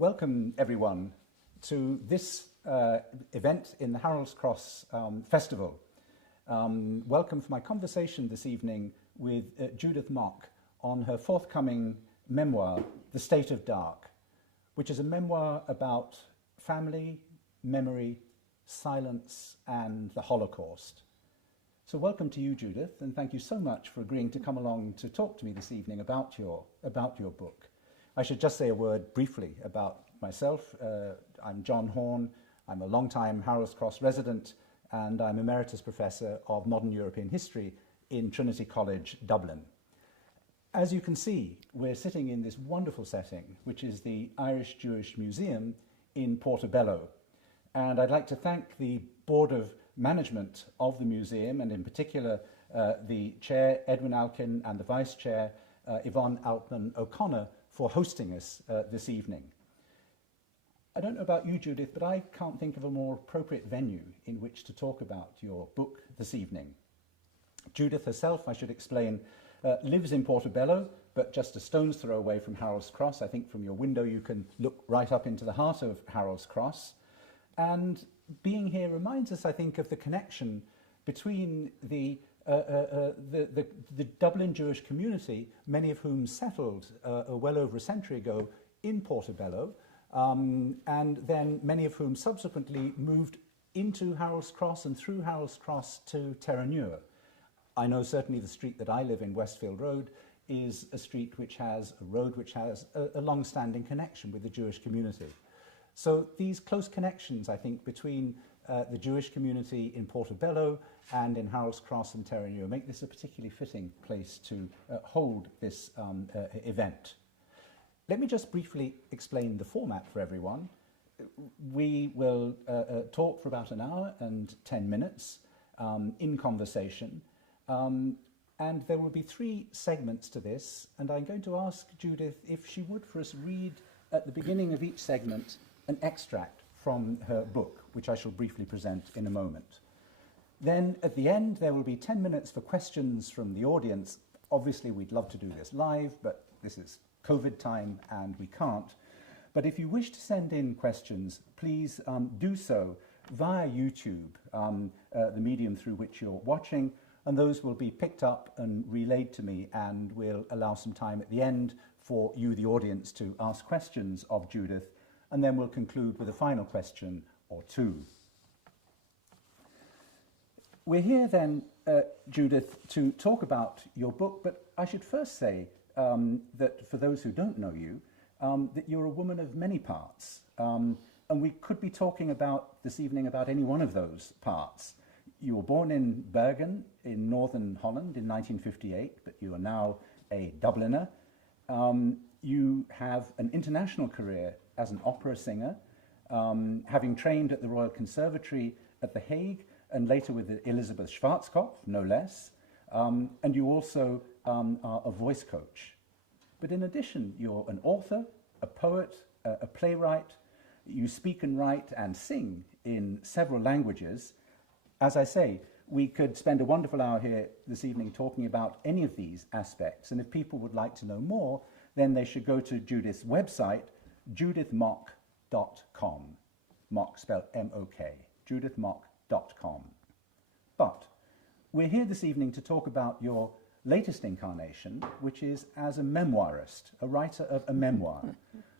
Welcome, everyone, to this event in the Harold's Cross Festival. Welcome for my conversation this evening with Judith Mok on her forthcoming memoir, The State of Dark, which is a memoir about family, memory, silence, and the Holocaust. So welcome to you, Judith, and thank you so much for agreeing to come along to talk to me this evening about your book. I should just say a word briefly about myself. I'm John Horne. I'm a long-time Harold's Cross resident, and I'm Emeritus Professor of Modern European History in Trinity College, Dublin. As you can see, we're sitting in this wonderful setting, which is the Irish Jewish Museum in Portobello. And I'd like to thank the Board of Management of the museum, and in particular the Chair, Edwin Alkin, and the Vice Chair, Yvonne Altman-O'Connor, for hosting us this evening. I don't know about you, Judith, but I can't think of a more appropriate venue in which to talk about your book this evening. Judith herself, I should explain, lives in Portobello, but just a stone's throw away from Harold's Cross. I think from your window you can look right up into the heart of Harold's Cross. And being here reminds us, I think, of the connection between the Dublin Jewish community, many of whom settled well over a century ago in Portobello, and then many of whom subsequently moved into Harold's Cross and through Harold's Cross to Terranure. I know certainly the street that I live in, Westfield Road, is a street which has a long-standing connection with the Jewish community. So these close connections, I think, between the Jewish community in Portobello and in Harold's Cross and Terranure make this a particularly fitting place to hold this event. Let me just briefly explain the format for everyone. We will talk for about an hour and 10 minutes in conversation, and there will be 3 segments to this, and I'm going to ask Judith if she would for us read at the beginning of each segment an extract from her book, which I shall briefly present in a moment. Then at the end there will be 10 minutes for questions from the audience. Obviously we'd love to do this live, but this is COVID time and we can't. But if you wish to send in questions, please do so via YouTube, the medium through which you're watching, and those will be picked up and relayed to me, and we'll allow some time at the end for you, the audience, to ask questions of Judith, and then we'll conclude with a final question or 2. We're here then, Judith, to talk about your book, but I should first say that for those who don't know you, that you're a woman of many parts, and we could be talking about this evening about any one of those parts. You were born in Bergen in northern Holland in 1958, but you are now a Dubliner. You have an international career as an opera singer, having trained at the Royal Conservatory at The Hague and later with Elizabeth Schwarzkopf, no less, and you also are a voice coach. But in addition, you're an author, a poet, a playwright. You speak and write and sing in several languages. As I say, we could spend a wonderful hour here this evening talking about any of these aspects, and if people would like to know more, then they should go to Judith's website, judithmok.com. Mok spelled M-O-K, judithmok.com. But we're here this evening to talk about your latest incarnation, which is as a memoirist, a writer of a memoir,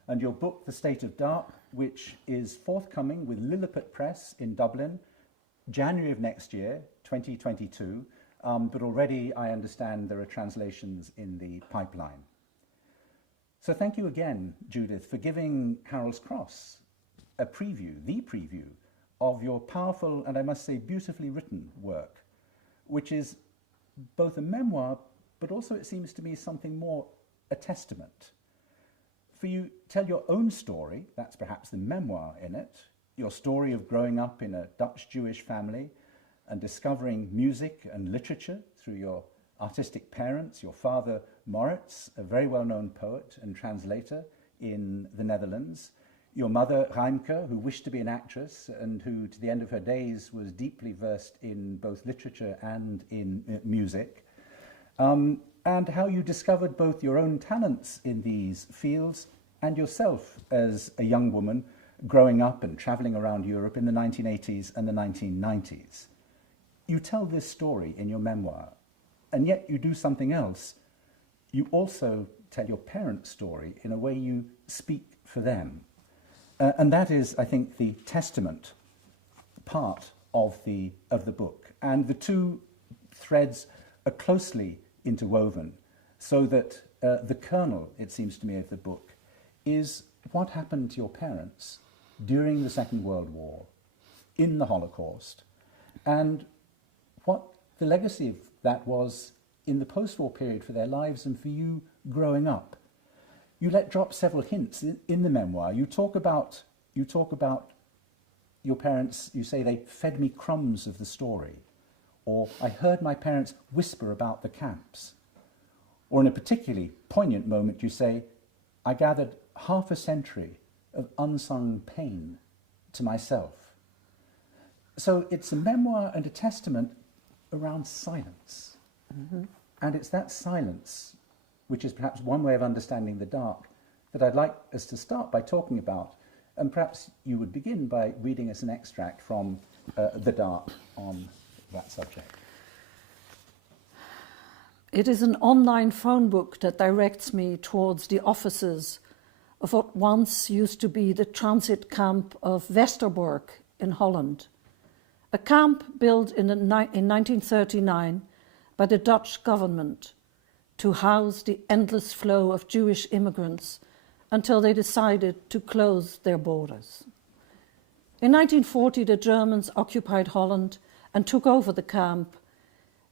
and your book, The State of Dark, which is forthcoming with Lilliput Press in Dublin, January of next year, 2022, but already I understand there are translations in the pipeline. So thank you again, Judith, for giving Harold's Cross a preview, the preview, of your powerful and I must say beautifully written work, which is both a memoir, but also it seems to me something more, a testament. For you tell your own story, that's perhaps the memoir in it, your story of growing up in a Dutch Jewish family and discovering music and literature through your artistic parents, your father Moritz, a very well-known poet and translator in the Netherlands, your mother Reimke, who wished to be an actress and who to the end of her days was deeply versed in both literature and in music, and how you discovered both your own talents in these fields and yourself as a young woman growing up and travelling around Europe in the 1980s and the 1990s. You tell this story in your memoir, and yet you do something else. You also tell your parents' story in a way you speak for them. And that is, I think, the testament part of the book. And the two threads are closely interwoven, so that the kernel, it seems to me, of the book is what happened to your parents during the Second World War, in the Holocaust, and what the legacy of that was in the post-war period for their lives and for you growing up. You let drop several hints in the memoir. You talk about your parents, you say they fed me crumbs of the story, or I heard my parents whisper about the camps. Or in a particularly poignant moment, you say, I gathered half a century of unsung pain to myself. So it's a memoir and a testament around silence. Mm-hmm. And it's that silence, which is perhaps one way of understanding the dark, that I'd like us to start by talking about. And perhaps you would begin by reading us an extract from The Dark on that subject. It is an online phone book that directs me towards the offices of what once used to be the transit camp of Westerbork in Holland, a camp built in 1939 by the Dutch government to house the endless flow of Jewish immigrants until they decided to close their borders. In 1940, the Germans occupied Holland and took over the camp,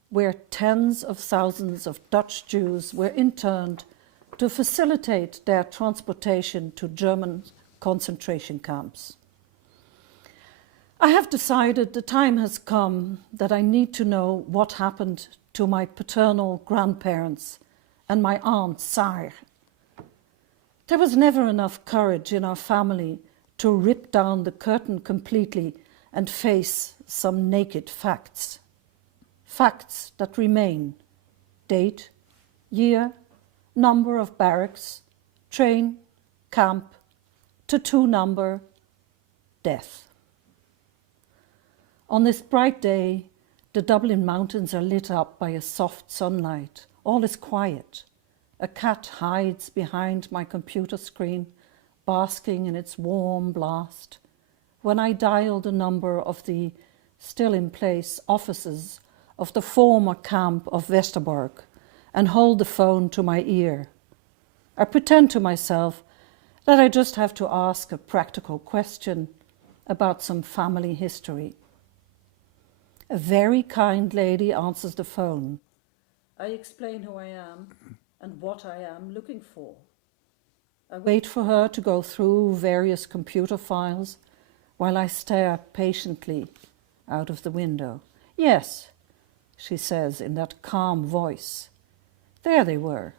where tens of thousands of Dutch Jews were interned to facilitate their transportation to German concentration camps. I have decided the time has come that I need to know what happened to my paternal grandparents and my aunt Saar. There was never enough courage in our family to rip down the curtain completely and face some naked facts. Facts that remain: date, year, number of barracks, train, camp, tattoo number, death. On this bright day, the Dublin mountains are lit up by a soft sunlight. All is quiet. A cat hides behind my computer screen, basking in its warm blast. When I dial the number of the still in place offices of the former camp of Westerbork and hold the phone to my ear, I pretend to myself that I just have to ask a practical question about some family history. A very kind lady answers the phone. I explain who I am and what I am looking for. I wait for her to go through various computer files while I stare patiently out of the window. Yes, she says in that calm voice. There they were.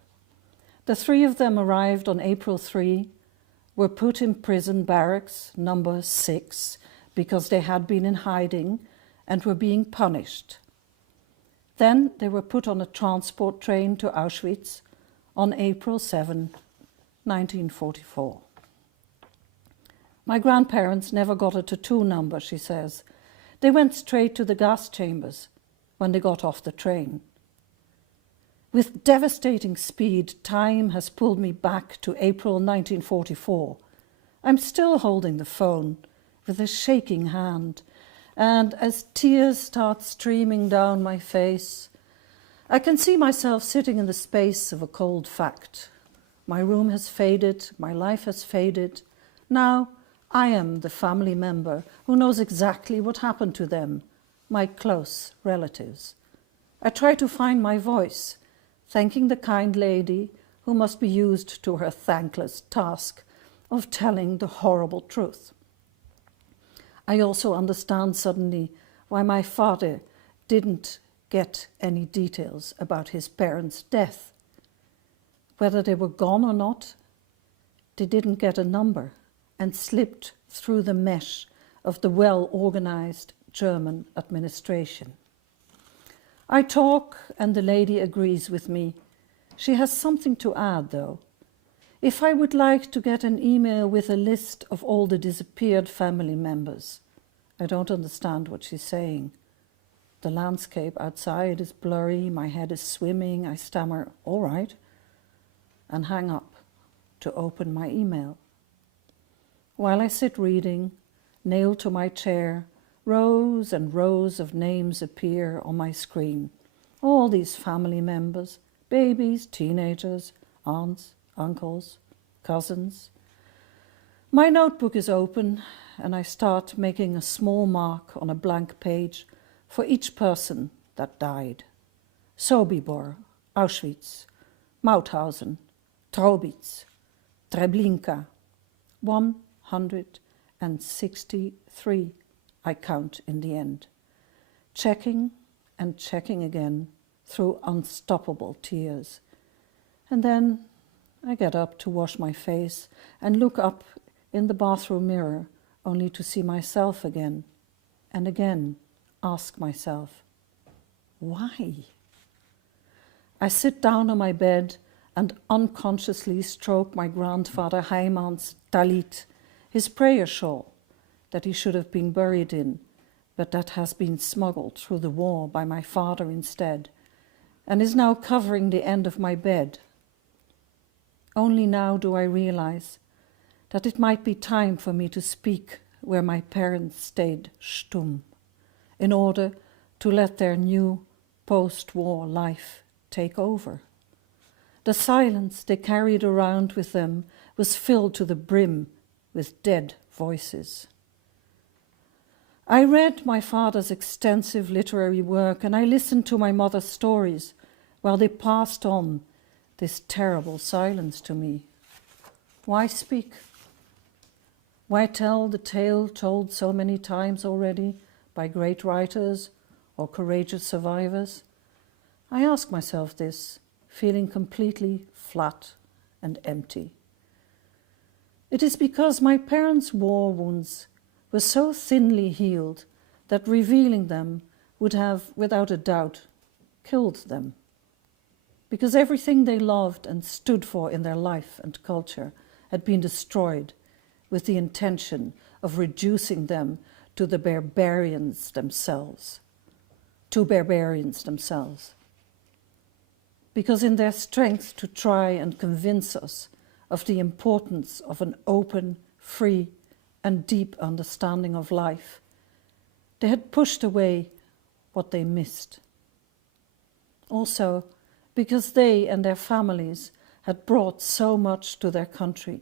The three of them arrived on April 3, were put in prison barracks number 6 because they had been in hiding and were being punished. Then they were put on a transport train to Auschwitz on April 7, 1944. My grandparents never got a tattoo number, she says. They went straight to the gas chambers when they got off the train. With devastating speed, time has pulled me back to April 1944. I'm still holding the phone with a shaking hand, and as tears start streaming down my face, I can see myself sitting in the space of a cold fact. My room has faded, my life has faded. Now I am the family member who knows exactly what happened to them, my close relatives. I try to find my voice, thanking the kind lady who must be used to her thankless task of telling the horrible truth. I also understand suddenly why my father didn't get any details about his parents' death. Whether they were gone or not, they didn't get a number and slipped through the mesh of the well-organized German administration. I talk and the lady agrees with me. She has something to add, though. if I would like to get an email with a list of all the disappeared family members. I don't understand what she's saying. The landscape outside is blurry, my head is swimming, I stammer, all right, and hang up to open my email. While I sit reading, nailed to my chair, rows and rows of names appear on my screen. All these family members, babies, teenagers, aunts, uncles, cousins. My notebook is open and I start making a small mark on a blank page for each person that died. Sobibor, Auschwitz, Mauthausen, Traubitz, Treblinka. 163, I count in the end. Checking and checking again through unstoppable tears. And then I get up to wash my face and look up in the bathroom mirror only to see myself again and again ask myself, why? I sit down on my bed and unconsciously stroke my grandfather Heiman's talit, his prayer shawl that he should have been buried in, but that has been smuggled through the war by my father instead, and is now covering the end of my bed. Only now do I realize that it might be time for me to speak where my parents stayed stumm, in order to let their new post-war life take over. The silence they carried around with them was filled to the brim with dead voices. I read my father's extensive literary work and I listened to my mother's stories while they passed on this terrible silence to me. Why speak? Why tell the tale told so many times already by great writers or courageous survivors? I ask myself this, feeling completely flat and empty. It is because my parents' war wounds were so thinly healed that revealing them would have, without a doubt, killed them. Because everything they loved and stood for in their life and culture had been destroyed with the intention of reducing them to the barbarians themselves. Because in their strength to try and convince us of the importance of an open, free, and deep understanding of life, they had pushed away what they missed. Also, because they and their families had brought so much to their country,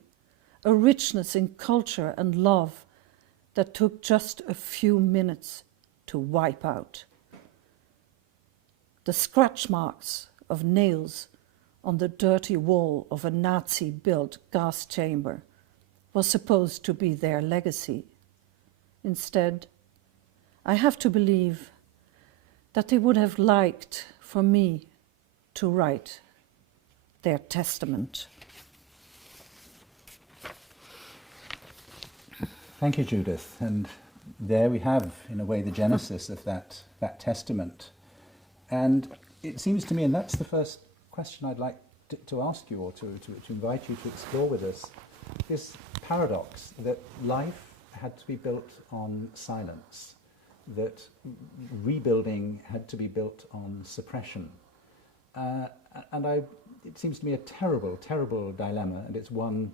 a richness in culture and love that took just a few minutes to wipe out. The scratch marks of nails on the dirty wall of a Nazi-built gas chamber was supposed to be their legacy. Instead, I have to believe that they would have liked for me to write their testament. Thank you, Judith. And there we have, in a way, the genesis of that testament. And it seems to me, and that's the first question I'd like to ask you, or to invite you to explore with us, this paradox that life had to be built on silence, that rebuilding had to be built on suppression. It seems to me a terrible, terrible dilemma, and it's one,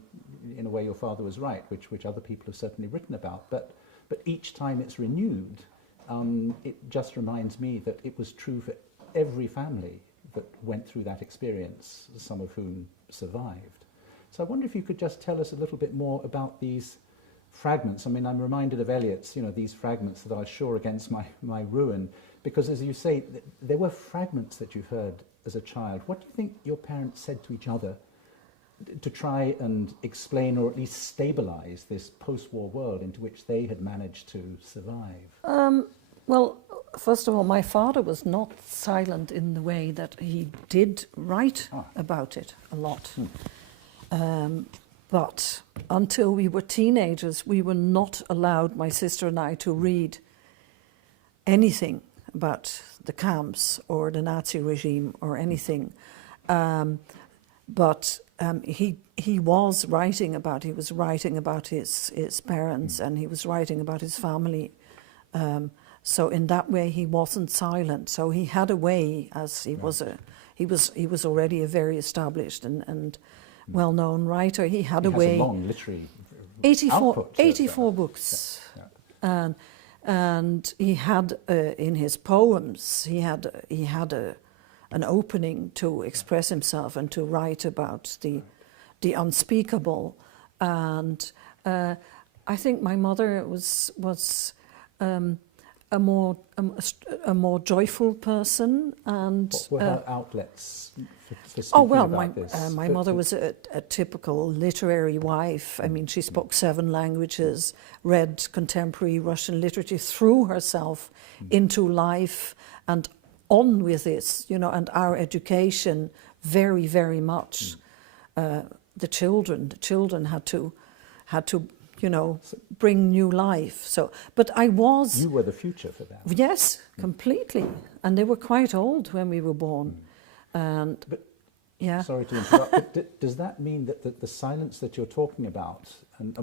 in a way, your father was right, which other people have certainly written about. But each time it's renewed, it just reminds me that it was true for every family that went through that experience, some of whom survived. So I wonder if you could just tell us a little bit more about these fragments. I mean, I'm reminded of Eliot's, these fragments that are sure against my ruin, because as you say, there were fragments that you heard as a child. What do you think your parents said to each other to try and explain or at least stabilize this post-war world into which they had managed to survive? Well, first of all, my father was not silent in the way that he did write about it a lot. But until we were teenagers, we were not allowed, my sister and I, to read anything about the camps or the Nazi regime or anything. But he was writing about his parents, and he was writing about his family. So in that way, he wasn't silent. So he had a way, as he was already a very established and well-known writer. He had a way. A long literary 84 books. Yeah. And he had in his poems, he had an opening to express himself and to write about the unspeakable. And I think my mother was a more joyful person. And what were her outlets for oh well, about this? my mother was a typical literary wife. I mean, she spoke 7 languages, read contemporary Russian literature, threw herself into life and on with this, and our education very, very much. The children had to bring new life. So, but I was. You were the future for them. Yes, completely, and they were quite old when we were born. And but yeah. Sorry to interrupt. But does that mean that the silence that you're talking about, and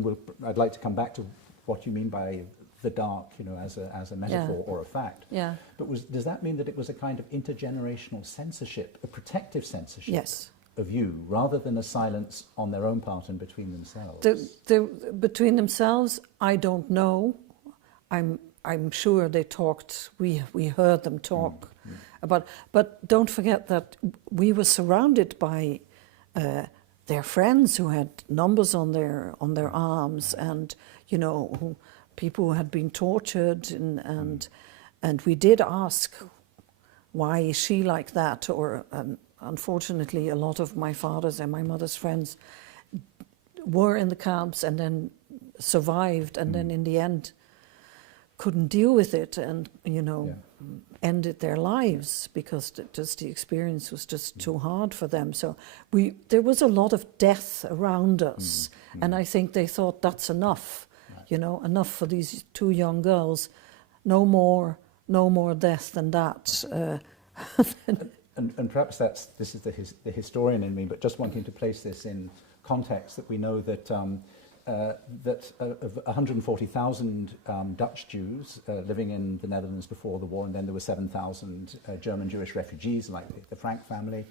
I'd like to come back to what you mean by the dark, as a metaphor or a fact. Yeah. But does that mean that it was a kind of intergenerational censorship, a protective censorship? Yes. Of you, rather than a silence on their own part and between themselves? Between themselves, I don't know. I'm sure they talked. We heard them talk about. But don't forget that we were surrounded by their friends who had numbers on their arms, and people who had been tortured, and we did ask, why is she like that? Or unfortunately, a lot of my father's and my mother's friends were in the camps and then survived, and then in the end couldn't deal with it, and ended their lives because just the experience was just too hard for them. So there was a lot of death around us, and I think they thought that's enough, enough for these 2 young girls. No more death than that. And perhaps this is the historian in me, but just wanting to place this in context, that we know that of 140,000 Dutch Jews living in the Netherlands before the war, and then there were 7,000 German Jewish refugees, like the Frank family,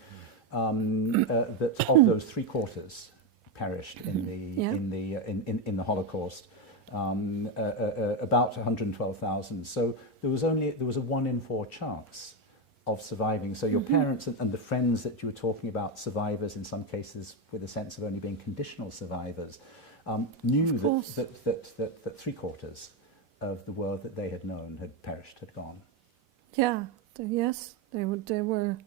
that of those 3/4 perished in the Holocaust. About 112,000. So there was a 1 in 4 chance of surviving. So your parents and the friends that you were talking about, survivors in some cases with a sense of only being conditional survivors, knew that 3/4 of the world that they had known had perished, had gone. Yeah, yes, they were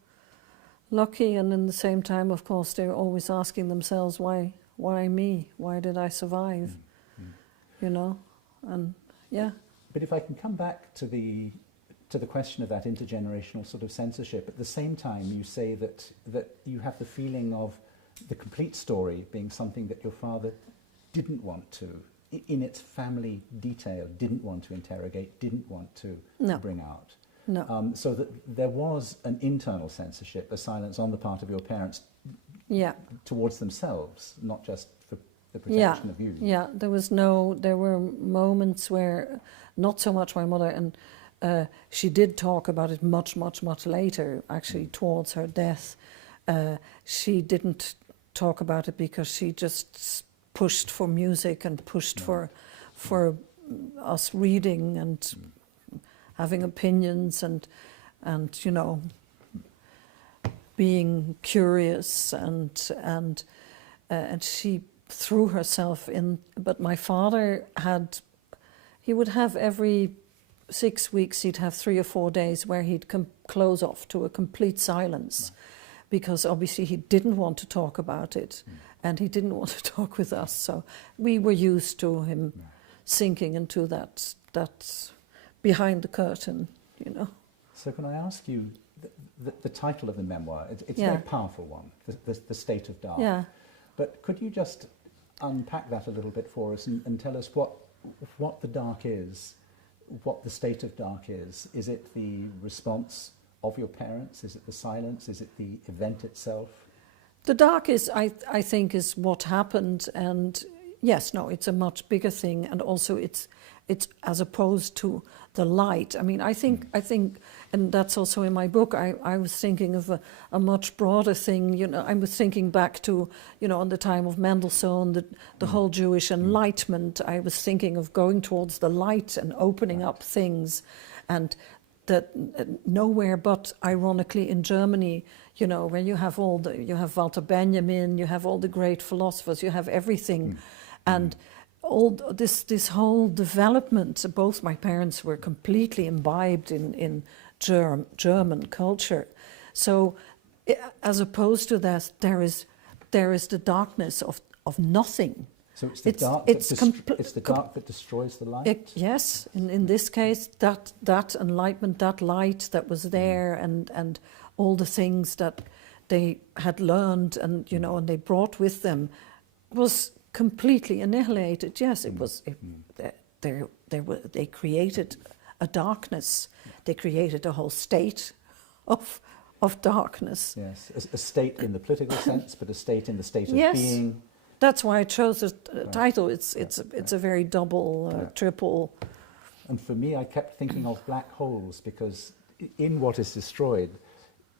lucky, and in the same time, of course, they were always asking themselves, why me? Why did I survive? And yeah. But if I can come back to the question of that intergenerational sort of censorship, at the same time you say that you have the feeling of the complete story being something that your father didn't want to, in its family detail, didn't want to interrogate, didn't want to bring out. No. So that there was an internal censorship, a silence on the part of your parents towards themselves, not just for the protection of you. Yeah, there were moments where, not so much my mother, and she did talk about it much, much, much later, actually, towards her death. She didn't talk about it because she just pushed for music and pushed for us reading and having opinions and being curious, and she threw herself in. But my father he would have every 6 weeks, he'd have 3 or 4 days where he'd close off to a complete silence, because obviously he didn't want to talk about it, and he didn't want to talk with us. So we were used to him sinking into that behind the curtain, So can I ask you, the title of the memoir, it's a very powerful one, the State of Dark. Yeah. But could you just unpack that a little bit for us and tell us what the dark is, what the state of dark is? Is it the response of your parents? Is it the silence? Is it the event itself? The dark is, I think, is what happened, and yes, no, it's a much bigger thing, and also it's as opposed to the light. I mean, I think, and that's also in my book. I was thinking of a much broader thing. You know, I was thinking back to, you know, on the time of Mendelssohn, the whole Jewish Enlightenment. I was thinking of going towards the light and opening up things, and that nowhere but, ironically, in Germany, you know, where you have you have Walter Benjamin, you have all the great philosophers, you have everything, and all this whole development. Both my parents were completely imbibed in German culture, so as opposed to that, there is the darkness of nothing. So it's the dark. It's the dark that destroys the light. Yes, in this case, that enlightenment, that light that was there, and all the things that they had learned, and you know, and they brought with them, was completely annihilated. Yes, it was. They created a darkness. They created a whole state of darkness. Yes, a state in the political sense, but a state in the state of being. That's why I chose the title. It's a very double, triple. And for me, I kept thinking of black holes, because in what is destroyed,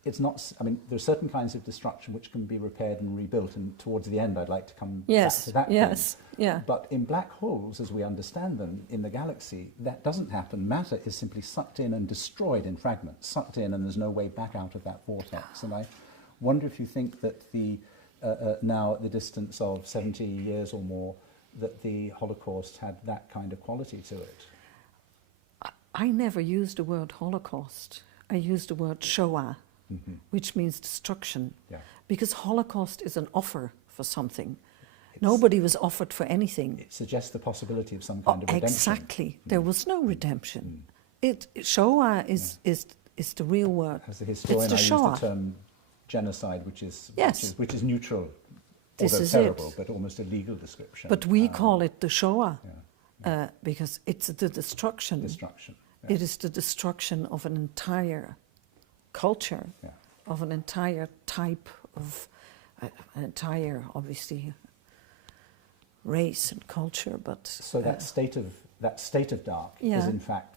it's not. I mean, there are certain kinds of destruction which can be repaired and rebuilt, and towards the end, I'd like to come back to that. Yes. Point. Yeah. But in black holes, as we understand them in the galaxy, that doesn't happen. Matter is simply sucked in and destroyed in fragments, sucked in, and there's no way back out of that vortex. And I wonder if you think that now at the distance of 70 years or more, that the Holocaust had that kind of quality to it. I never used the word Holocaust. I used the word Shoah, which means destruction. Yeah. Because Holocaust is an offer for something. Nobody was offered for anything. It suggests the possibility of some kind of redemption. Exactly. There was no redemption. Shoah is the real word. As a historian, I use the term genocide, which is neutral, although terrible, but almost a legal description. But we call it the Shoah because it's the destruction. It is the destruction of an entire culture, of an entire type of, an entire, obviously, race and culture. But so that state of dark is in fact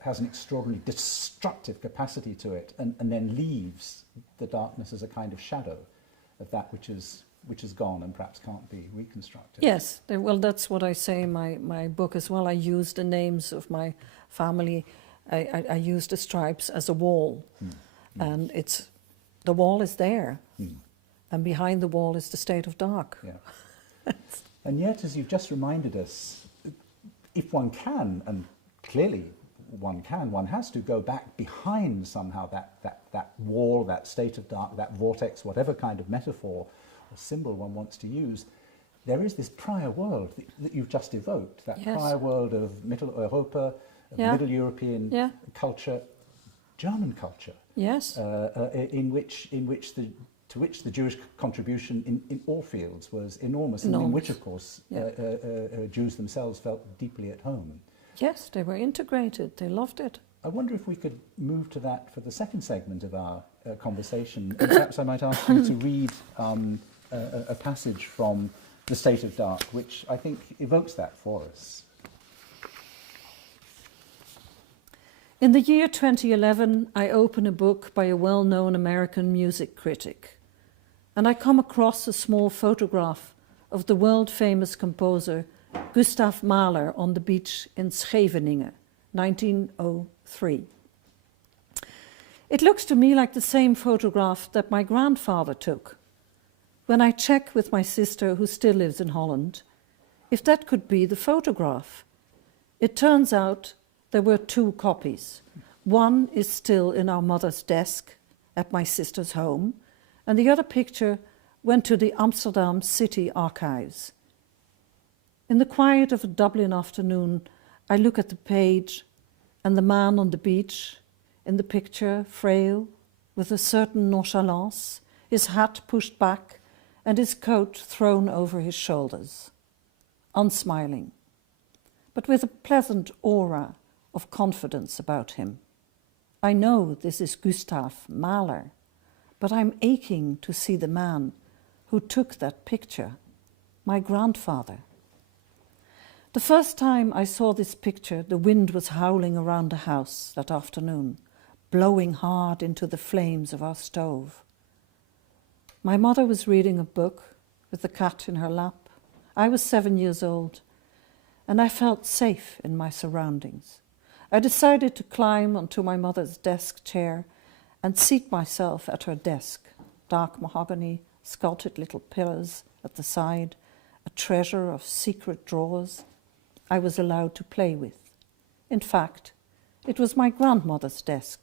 has an extraordinarily destructive capacity to it, and then leaves the darkness as a kind of shadow of that which is gone and perhaps can't be reconstructed. Yes, well, that's what I say in my book as well. I use the names of my family. I use the stripes as a wall, and the wall is there, and behind the wall is the state of dark. Yeah. And yet, as you've just reminded us, if one can, and clearly one has to go back behind somehow that wall, that state of dark, that vortex, whatever kind of metaphor or symbol one wants to use. There is this prior world that you've just evoked, that prior world of Mitteleuropa, of Middle European culture, German culture, in which the Jewish contribution in all fields was enormous, and in which, of course, Jews themselves felt deeply at home. Yes, they were integrated. They loved it. I wonder if we could move to that for the second segment of our conversation. And perhaps I might ask you to read a passage from The State of Dark, which I think evokes that for us. In the year 2011, I open a book by a well-known American music critic, and I come across a small photograph of the world-famous composer Gustav Mahler on the beach in Scheveningen, 1903. It looks to me like the same photograph that my grandfather took. When I check with my sister, who still lives in Holland, if that could be the photograph, it turns out there were two copies. One is still in our mother's desk at my sister's home, and the other picture went to the Amsterdam City Archives. In the quiet of a Dublin afternoon, I look at the page, and the man on the beach, in the picture, frail, with a certain nonchalance, his hat pushed back and his coat thrown over his shoulders, unsmiling, but with a pleasant aura of confidence about him. I know this is Gustav Mahler, but I'm aching to see the man who took that picture? My grandfather. The first time I saw this picture, the wind was howling around the house that afternoon, blowing hard into the flames of our stove. My mother was reading a book with the cat in her lap. I was 7 years old, and I felt safe in my surroundings. I decided to climb onto my mother's desk chair and seat myself at her desk. Dark mahogany, sculpted little pillars at the side, a treasure of secret drawers I was allowed to play with. In fact, it was my grandmother's desk.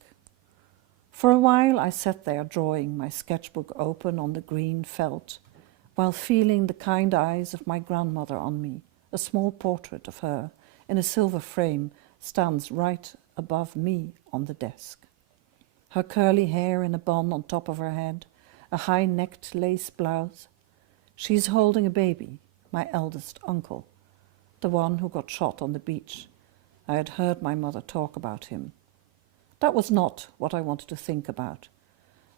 For a while I sat there drawing, my sketchbook open on the green felt, while feeling the kind eyes of my grandmother on me. A small portrait of her in a silver frame stands right above me on the desk. Her curly hair in a bun on top of her head, a high-necked lace blouse. She's holding a baby, my eldest uncle, the one who got shot on the beach. I had heard my mother talk about him. That was not what I wanted to think about.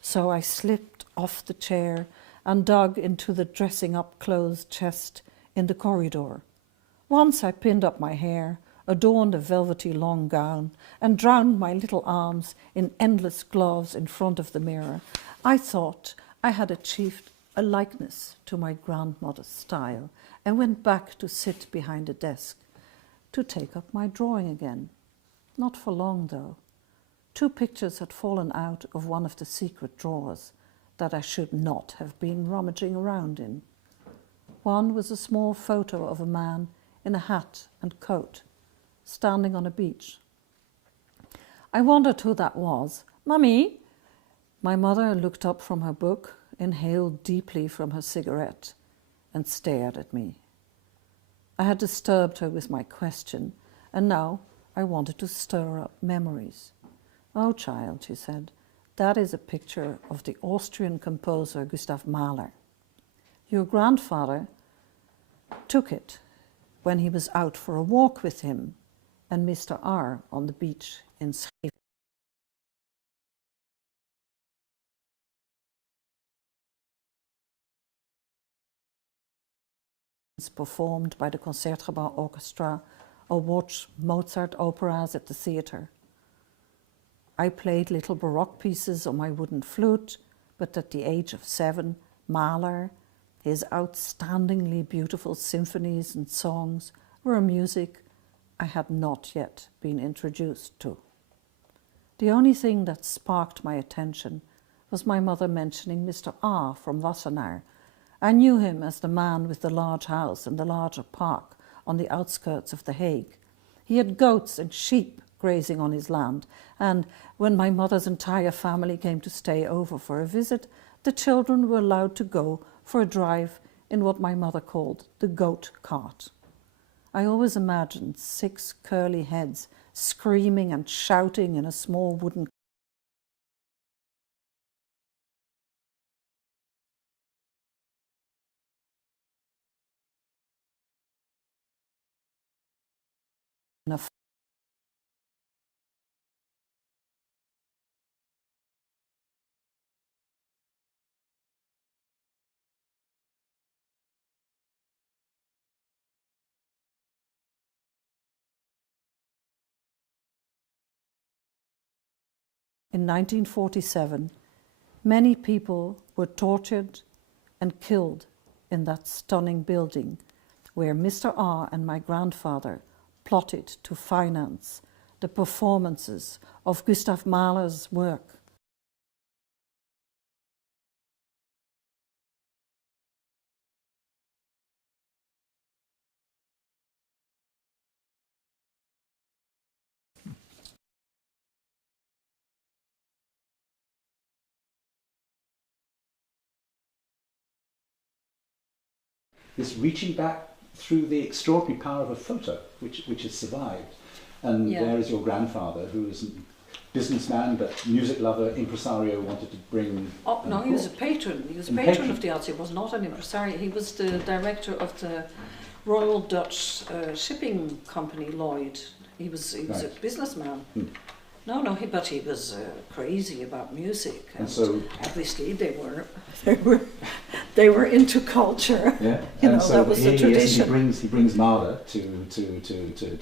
So I slipped off the chair and dug into the dressing-up clothes chest in the corridor. Once I pinned up my hair, adorned a velvety long gown, and drowned my little arms in endless gloves in front of the mirror. I thought I had achieved a likeness to my grandmother's style and went back to sit behind a desk to take up my drawing again. Not for long, though. 2 pictures had fallen out of one of the secret drawers that I should not have been rummaging around in. One was a small photo of a man in a hat and coat, standing on a beach. I wondered who that was. "Mummy!" My mother looked up from her book, inhaled deeply from her cigarette, and stared at me. I had disturbed her with my question, and now I wanted to stir up memories. "Oh, child," she said, "that is a picture of the Austrian composer Gustav Mahler. Your grandfather took it when he was out for a walk with him and Mr. R. on the beach in Scheveningen. Performed by the Concertgebouw Orchestra or watch Mozart operas at the theatre. I played little Baroque pieces on my wooden flute, but at the age of 7, Mahler, his outstandingly beautiful symphonies and songs, were a music I had not yet been introduced to. The only thing that sparked my attention was my mother mentioning Mr. R. from Wassenaar. I knew him as the man with the large house and the larger park on the outskirts of The Hague. He had goats and sheep grazing on his land, and when my mother's entire family came to stay over for a visit, the children were allowed to go for a drive in what my mother called the goat cart. I always imagined 6 curly heads screaming and shouting in a small wooden In 1947, many people were tortured and killed in that stunning building where Mr. R. and my grandfather plotted to finance the performances of Gustav Mahler's work. This reaching back through the extraordinary power of a photo, which has survived. And there is your grandfather, who is a businessman, but music lover, impresario, wanted to bring... Oh, no, he was a patron. He was a patron of the arts. He was not an impresario. He was the director of the Royal Dutch Shipping Company, Lloyd. He was a businessman. But he was crazy about music. And so obviously they They were into culture. Yeah, You and know, so that was the tradition. He brings Mahler to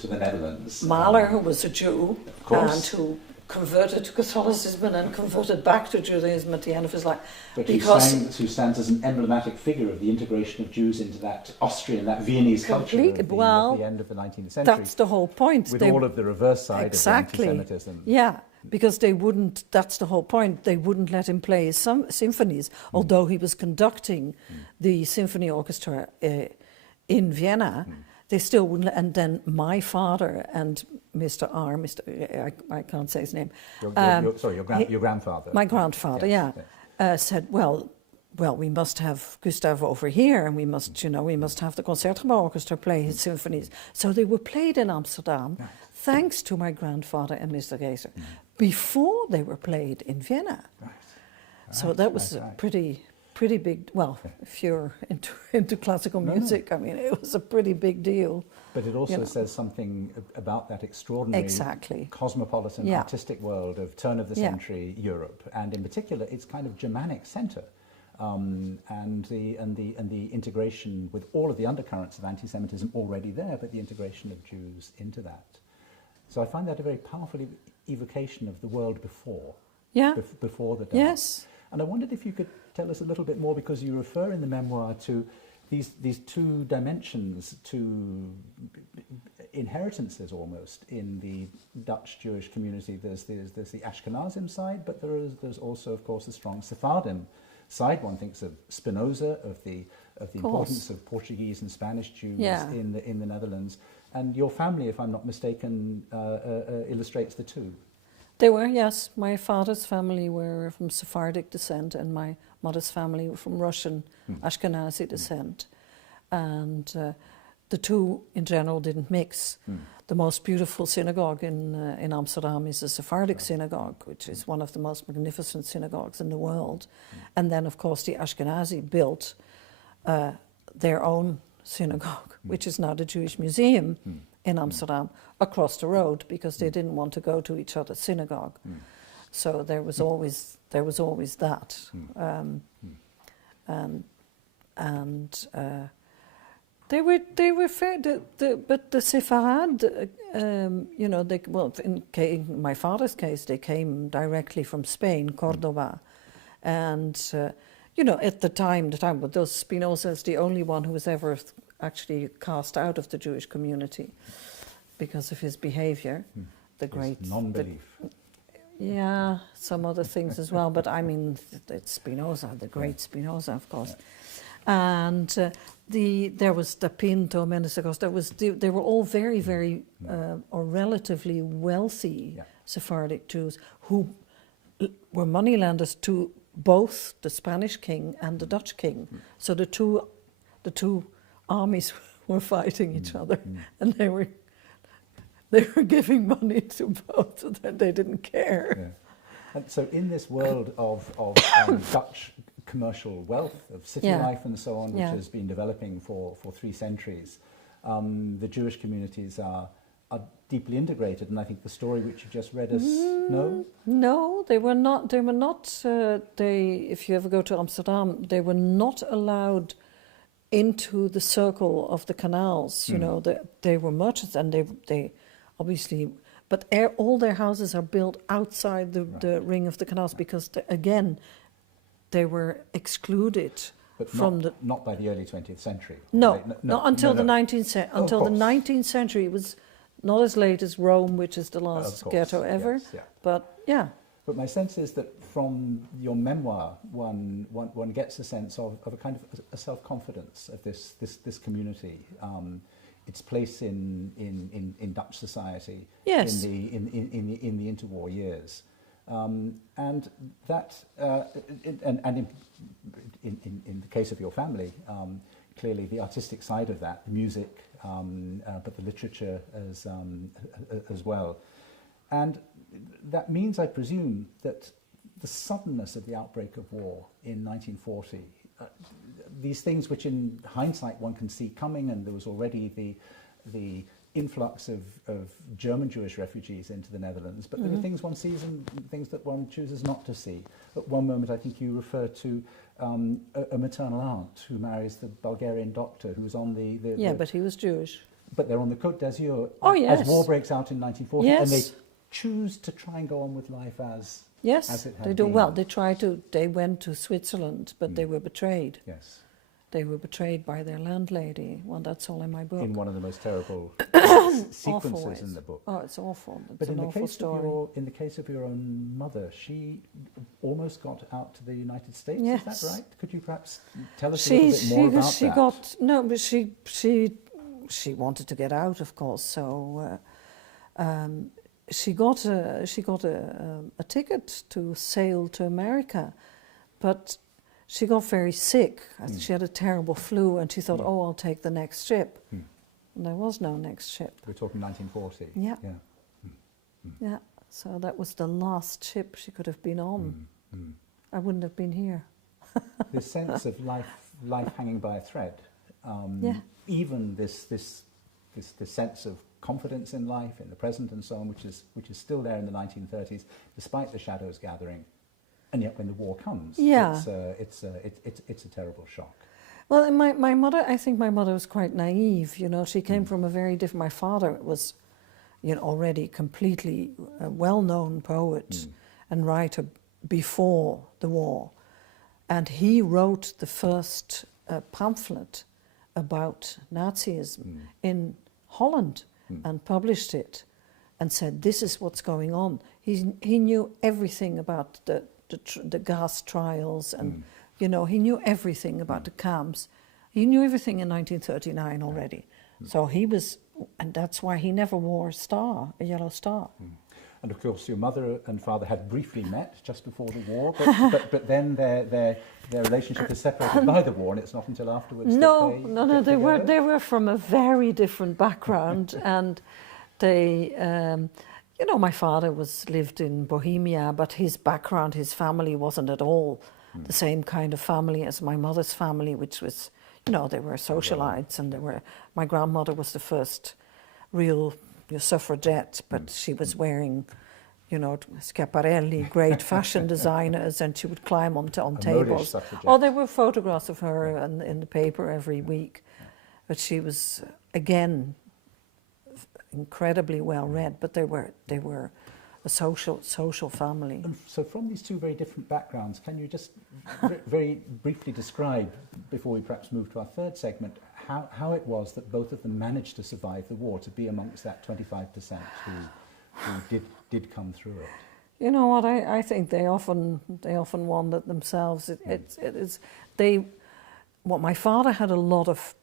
the Netherlands. Mahler, who was a Jew, of course, and who converted to Catholicism and then converted back to Judaism at the end of his life. But because who stands as an emblematic figure of the integration of Jews into that Austrian, that Viennese culture of the end of the 19th century. That's the whole point. With all of the reverse side exactly. of anti-Semitism. Yeah, because they wouldn't, that's the whole point, they wouldn't let him play some symphonies, although he was conducting the symphony orchestra in Vienna. They still wouldn't let, and then my father and Mr. R, I can't say his name. Your grandfather. My grandfather, yes, said, well, we must have Gustav over here, and we must have the Concertgebouw Orchestra play his symphonies. So they were played in Amsterdam, thanks to my grandfather and Mr. Geeser, before they were played in Vienna. Right. So that was a pretty big, well, if you're into classical music, I mean, it was a pretty big deal. But it also says something about that extraordinary cosmopolitan artistic world of turn of the century Europe, and in particular its kind of Germanic centre, and the integration with all of the undercurrents of anti-Semitism already there, but the integration of Jews into that. So I find that a very powerful evocation of the world before. Yeah. Before the Dance. Yes. And I wondered if you could tell us a little bit more, because you refer in the memoir to these two dimensions, two inheritances almost in the Dutch Jewish community. There's the Ashkenazim side, but there's also, of course, the strong Sephardim side. One thinks of Spinoza, of the importance of Portuguese and Spanish Jews in the Netherlands. And your family, if I'm not mistaken, illustrates the two. They were, yes. My father's family were from Sephardic descent, and my mother's family were from Russian Ashkenazi descent. And the two, in general, didn't mix. The most beautiful synagogue in Amsterdam is a Sephardic synagogue, which is one of the most magnificent synagogues in the world. And then, of course, the Ashkenazi built their own synagogue, which is now the Jewish Museum in Amsterdam, across the road, because they didn't want to go to each other's synagogue. So there was always that, they were fair. But the Sepharad, in my father's case, they came directly from Spain, Cordoba, and at the time, but those Spinoza is the only one who was ever actually cast out of the Jewish community because of his behavior. The great non-belief. Some other things as well, but I mean, it's Spinoza, the great Spinoza, of course. And there was Da Pinto, Mendes da Costa. They were all very, very or relatively wealthy Sephardic Jews who were moneylenders to both the Spanish king and the Dutch king. So the two armies were fighting each other, and they were giving money to both. They didn't care. Yeah. And so in this world of Dutch commercial wealth, of city life and so on, which has been developing for 3 centuries, the Jewish communities are deeply integrated. And I think the story which you just read us, No, they were not. They were not. If you ever go to Amsterdam, they were not allowed into the circle of the canals. They were merchants, and they obviously. But all their houses are built outside the ring of the canals, because they were excluded not by the early 20th century. Not until the 19th century. Until the 19th century, it was not as late as Rome, which is the last ghetto ever. Yes, But But my sense is that from your memoir, one gets a sense of a kind of a self-confidence of this community, its place in Dutch society in the interwar years. And that, in the case of your family, clearly the artistic side of that, the music, but the literature as well. And that means, I presume, that the suddenness of the outbreak of war in 1940, these things which in hindsight one can see coming, and there was already the influx of German Jewish refugees into the Netherlands, but there are things one sees and things that one chooses not to see. At one moment, I think you refer to a maternal aunt who marries the Bulgarian doctor who's on the but he was Jewish. But they're on the Côte d'Azur yes. as war breaks out in 1940, Yes. and they choose to try and go on with life as Yes, it had they do. been. Well, they went to Switzerland, but they were betrayed. Yes. They were betrayed by their landlady. Well, that's all in my book. In one of the most terrible Awful sequences ways. in the book. Oh, it's awful. It's But an in the awful case story. in the case of your own mother, she almost got out to the United States. Yes. Is that right? Could you perhaps tell us a little bit more about that? But she wanted to get out, of course. So she got a ticket to sail to America, but she got very sick. She had a terrible flu, and she thought, "Oh, I'll take the next ship." And there was no next ship. We're talking 1940. Yeah. Yeah. So that was the last ship she could have been on. I wouldn't have been here. This sense of life hanging by a thread. Even this sense of confidence in life, in the present, and so on, which is still there in the 1930s, despite the shadows gathering, and yet when the war comes, it's a terrible shock. Well, my mother, I think my mother was quite naive. You know, she came from a very different. My father was, already completely a well-known poet and writer before the war, and he wrote the first pamphlet about Nazism in Holland and published it and said, "This is what's going on." He knew everything about the gas trials and he knew everything about the camps. He knew everything in 1939 already. So he was, and that's why he never wore a yellow star. And of course, your mother and father had briefly met just before the war, but then their relationship is separated by the war, and it's not until afterwards. No, that they were from a very different background, and they, my father lived in Bohemia, but his background, his family wasn't at all the same kind of family as my mother's family, which was, they were socialites, and my grandmother was the first real suffragette, but she was wearing, Schiaparelli, great fashion designers, and she would climb on tables. Oh, there were photographs of her in the paper every week, but she was, again, incredibly well read, but they were a social family. And so from these two very different backgrounds, can you just very briefly describe, before we perhaps move to our third segment, how it was that both of them managed to survive the war, to be amongst that 25% who did come through it? You know what, I think they often wondered themselves. My father had a lot of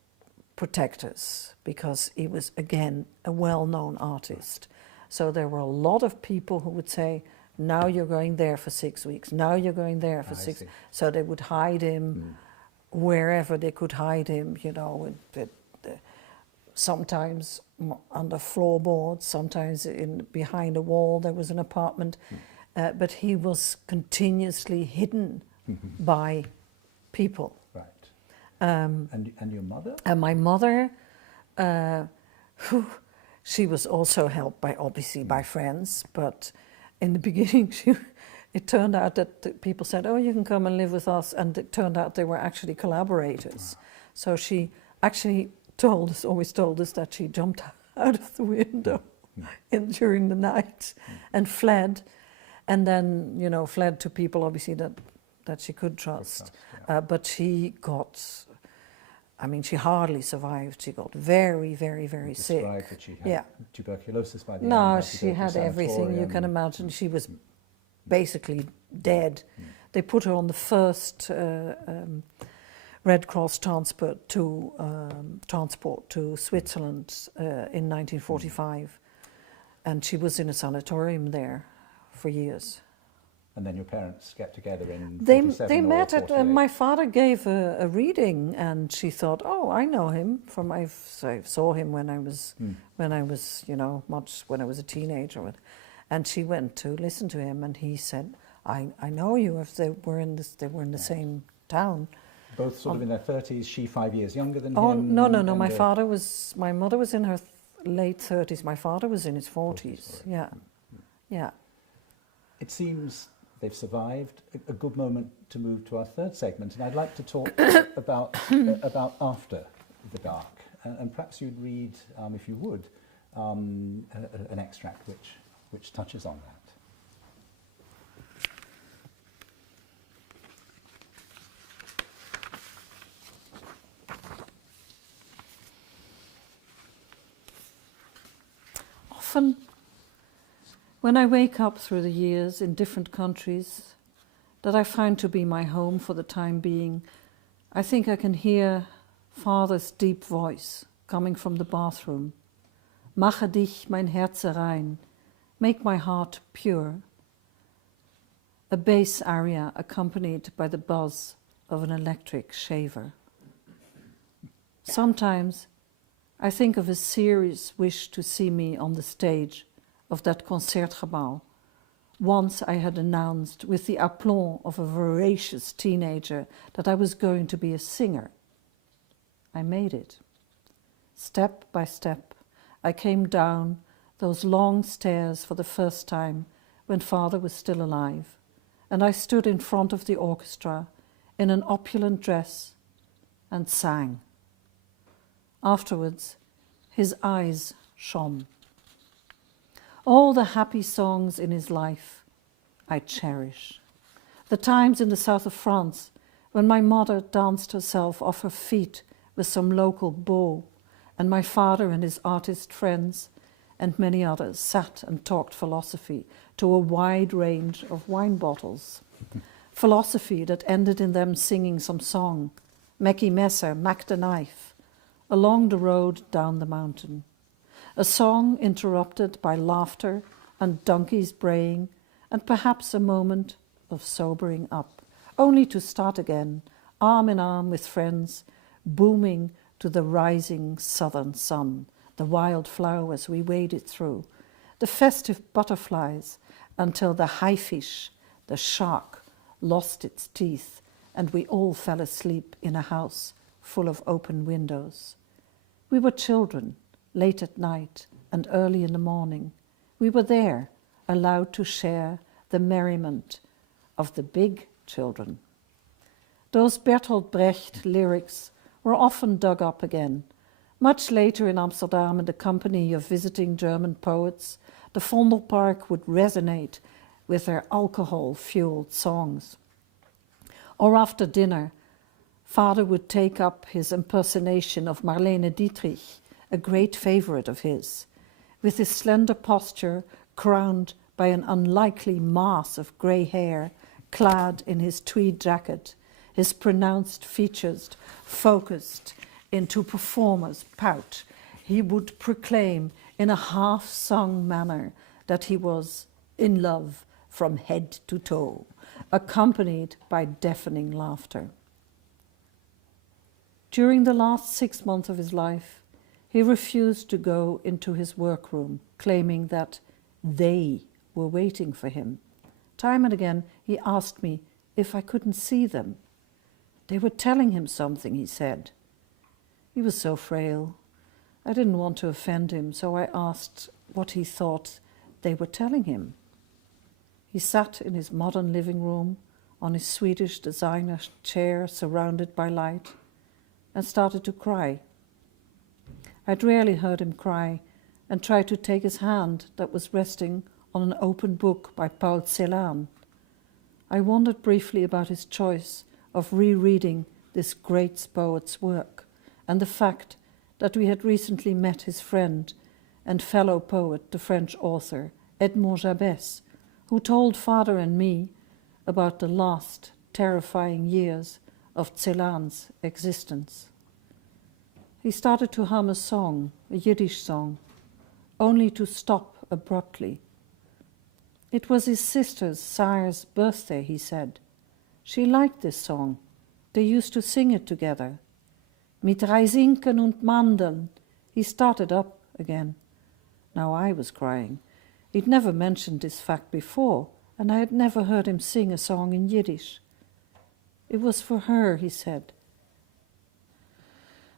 protectors because he was, again, a well-known artist. So there were a lot of people who would say, "Now you're going there for 6 weeks, now you're going there for 6 weeks." So they would hide him wherever they could hide him, sometimes under floorboards, sometimes behind a wall. There was an apartment, but he was continuously hidden by people. Right. And your mother? And my mother, she was also helped by friends, but in the beginning it turned out that people said, "Oh, you can come and live with us," and it turned out they were actually collaborators. Wow. So she actually always told us that she jumped out of the window during the night and fled, and then fled to people obviously that she could trust. But she got. She hardly survived. She got very, very, very sick. That she had tuberculosis by the end. No, she had everything you can imagine. She was basically dead. They put her on the first Red Cross transport to Switzerland in 1945, and she was in a sanatorium there for years. And then your parents get together in They met at, my father gave a reading, and she thought, "Oh, I know him from I saw him when I was when I was a teenager," and she went to listen to him, and he said, "I know you. If they were in the same town." Both sort of in their 30s. She 5 years younger than Oh, him. no. My mother was in her late 30s. My father was in his 40s. Yeah, yeah. It seems they've survived. A good moment to move to our third segment, and I'd like to talk about After the Dark. And perhaps you'd read, if you would, an extract which touches on that. Often, when I wake up through the years in different countries that I find to be my home for the time being, I think I can hear Father's deep voice coming from the bathroom. Mache dich mein Herz rein, make my heart pure. A bass aria accompanied by the buzz of an electric shaver. Sometimes I think of a serious wish to see me on the stage of that Concertgebouw. Once I had announced with the aplomb of a voracious teenager that I was going to be a singer. I made it. Step by step, I came down those long stairs for the first time when Father was still alive, and I stood in front of the orchestra in an opulent dress and sang. Afterwards, his eyes shone. All the happy songs in his life I cherish. The times in the south of France when my mother danced herself off her feet with some local beau, and my father and his artist friends and many others sat and talked philosophy to a wide range of wine bottles. Philosophy that ended in them singing some song, Meckie Messer, Mac the Knife, along the road down the mountain. A song interrupted by laughter and donkeys braying, and perhaps a moment of sobering up, only to start again, arm in arm with friends, booming to the rising southern sun, the wild flowers we waded through, the festive butterflies, until the haifisch, the shark, lost its teeth, and we all fell asleep in a house full of open windows. We were children, late at night and early in the morning. We were there, allowed to share the merriment of the big children. Those Bertolt Brecht lyrics were often dug up again. Much later in Amsterdam, in the company of visiting German poets, the Vondelpark would resonate with their alcohol-fueled songs. Or after dinner, Father would take up his impersonation of Marlene Dietrich, a great favorite of his, with his slender posture crowned by an unlikely mass of grey hair, clad in his tweed jacket, his pronounced features focused into performer's pout. He would proclaim in a half-sung manner that he was in love from head to toe, accompanied by deafening laughter. During the last 6 months of his life, he refused to go into his workroom, claiming that they were waiting for him. Time and again, he asked me if I couldn't see them. They were telling him something, he said. He was so frail. I didn't want to offend him, so I asked what he thought they were telling him. He sat in his modern living room on his Swedish designer chair surrounded by light and started to cry. I'd rarely heard him cry and tried to take his hand that was resting on an open book by Paul Celan. I wondered briefly about his choice of rereading this great poet's work and the fact that we had recently met his friend and fellow poet, the French author Edmond Jabès, who told Father and me about the last terrifying years of Celan's existence. He started to hum a song, a Yiddish song, only to stop abruptly. It was his sister's, Sire's, birthday, he said. She liked this song. They used to sing it together. Mit Reisinken und Mandeln. He started up again. Now I was crying. He'd never mentioned this fact before, and I had never heard him sing a song in Yiddish. It was for her, he said.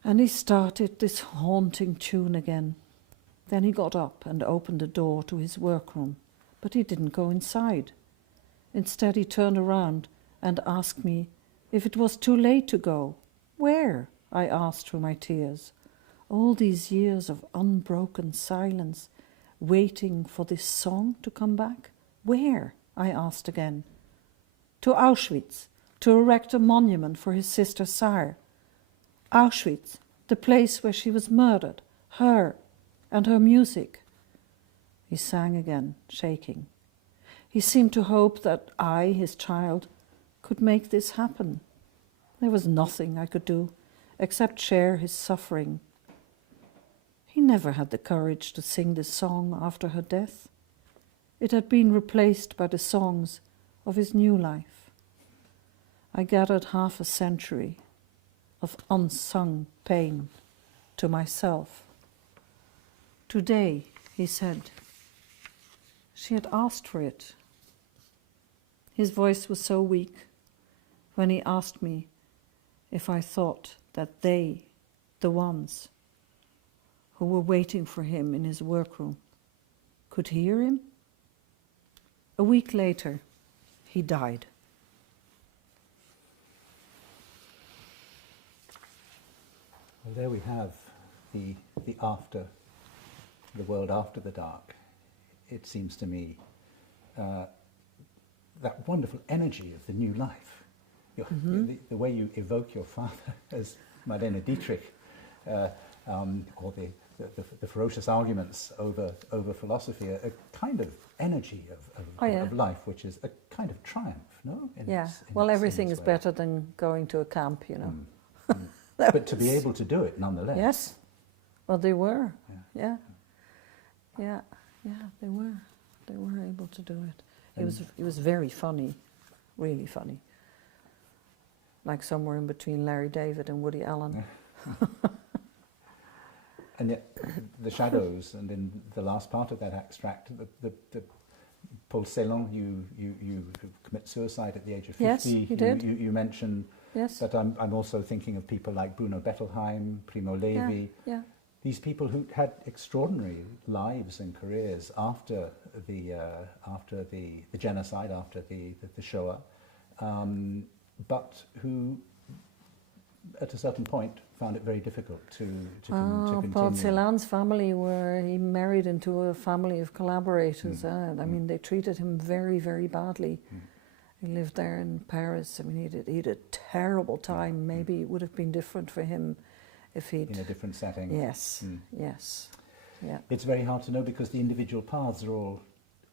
And he started this haunting tune again. Then he got up and opened the door to his workroom, but he didn't go inside. Instead, he turned around and asked me if it was too late to go. Where? I asked through my tears. All these years of unbroken silence, waiting for this song to come back? Where? I asked again. To Auschwitz, to erect a monument for his sister Sarah. Auschwitz, the place where she was murdered, her and her music. He sang again, shaking. He seemed to hope that I, his child, could make this happen. There was nothing I could do except share his suffering. He never had the courage to sing this song after her death. It had been replaced by the songs of his new life. I gathered half a century of unsung pain to myself. Today, he said, she had asked for it. His voice was so weak when he asked me if I thought that they, the ones who were waiting for him in his workroom, could hear him. A week later, he died. Well, there we have the after, the world after the dark. It seems to me that wonderful energy of the new life. The way you evoke your father as Marlene Dietrich, or the ferocious arguments over philosophy, a kind of energy of life, which is a kind of triumph, no? Well, everything is better than going to a camp, you know. But to be able to do it nonetheless. Yes. Well, they were. Yeah, they were. They were able to do it. It was very funny, really funny. Like somewhere in between Larry David and Woody Allen. And yet, the shadows, and in the last part of that extract, the Paul Celan, you commit suicide at the age of 50. Yes, he did. You mention Yes. that I'm also thinking of people like Bruno Bettelheim, Primo Levi. Yeah. These people who had extraordinary lives and careers after the genocide, after the Shoah, but who, at a certain point, found it very difficult to continue. Paul Celan's family he married into a family of collaborators. I mean, they treated him very, very badly. He lived there in Paris. I mean, he had a terrible time. Maybe it would have been different for him if he'd... In a different setting. Yes, yes, yeah. It's very hard to know because the individual paths are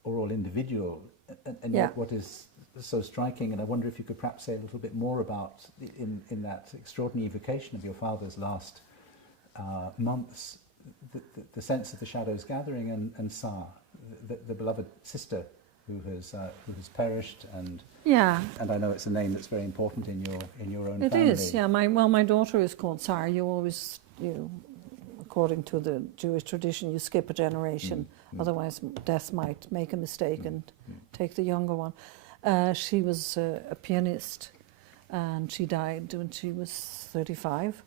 all individual, and yet what is so striking, and I wonder if you could perhaps say a little bit more about, in that extraordinary evocation of your father's last months, the sense of the shadows gathering, and Sa, the beloved sister who has perished, and I know it's a name that's very important in your own family. It is, yeah. My daughter is called Sarah. You always, according to the Jewish tradition, you skip a generation, otherwise death might make a mistake and take the younger one. She was a pianist, and she died when she was 35.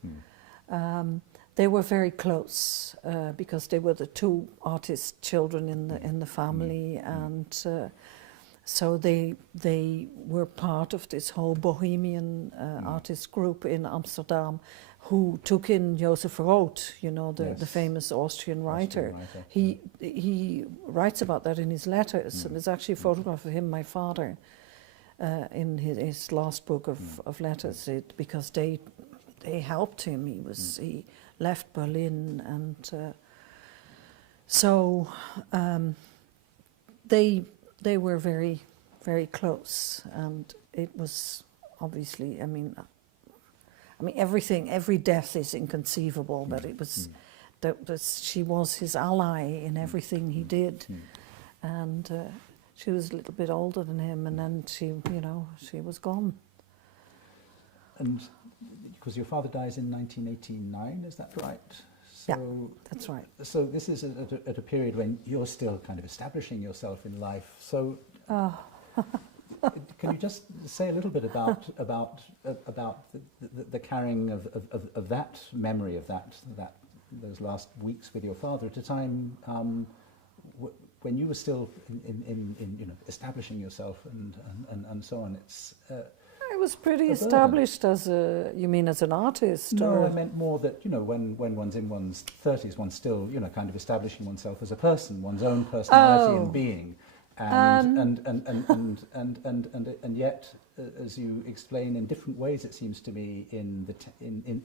They were very close because they were the two artist children in the family, and so they were part of this whole bohemian artist group in Amsterdam, who took in Joseph Roth, the famous Austrian writer. He writes about that in his letters, and there's actually a photograph of him, my father, in his last book of letters, because they helped him. He left Berlin, and so they were very, very close, and it was obviously, I mean, every death is inconceivable, but it was she was his ally in everything he did, and she was a little bit older than him, and then she was gone. And because your father dies in 1989, is that right? So, yeah, that's right. So this is at a period when you're still kind of establishing yourself in life. So can you just say a little bit about the carrying of that memory of that those last weeks with your father at a time when you were still in establishing yourself and so on. It's I was pretty established as you mean as an artist? No, or? I meant more that when one's in one's 30s, one's still kind of establishing oneself as a person, one's own personality and being, and yet, as you explain in different ways, it seems to me in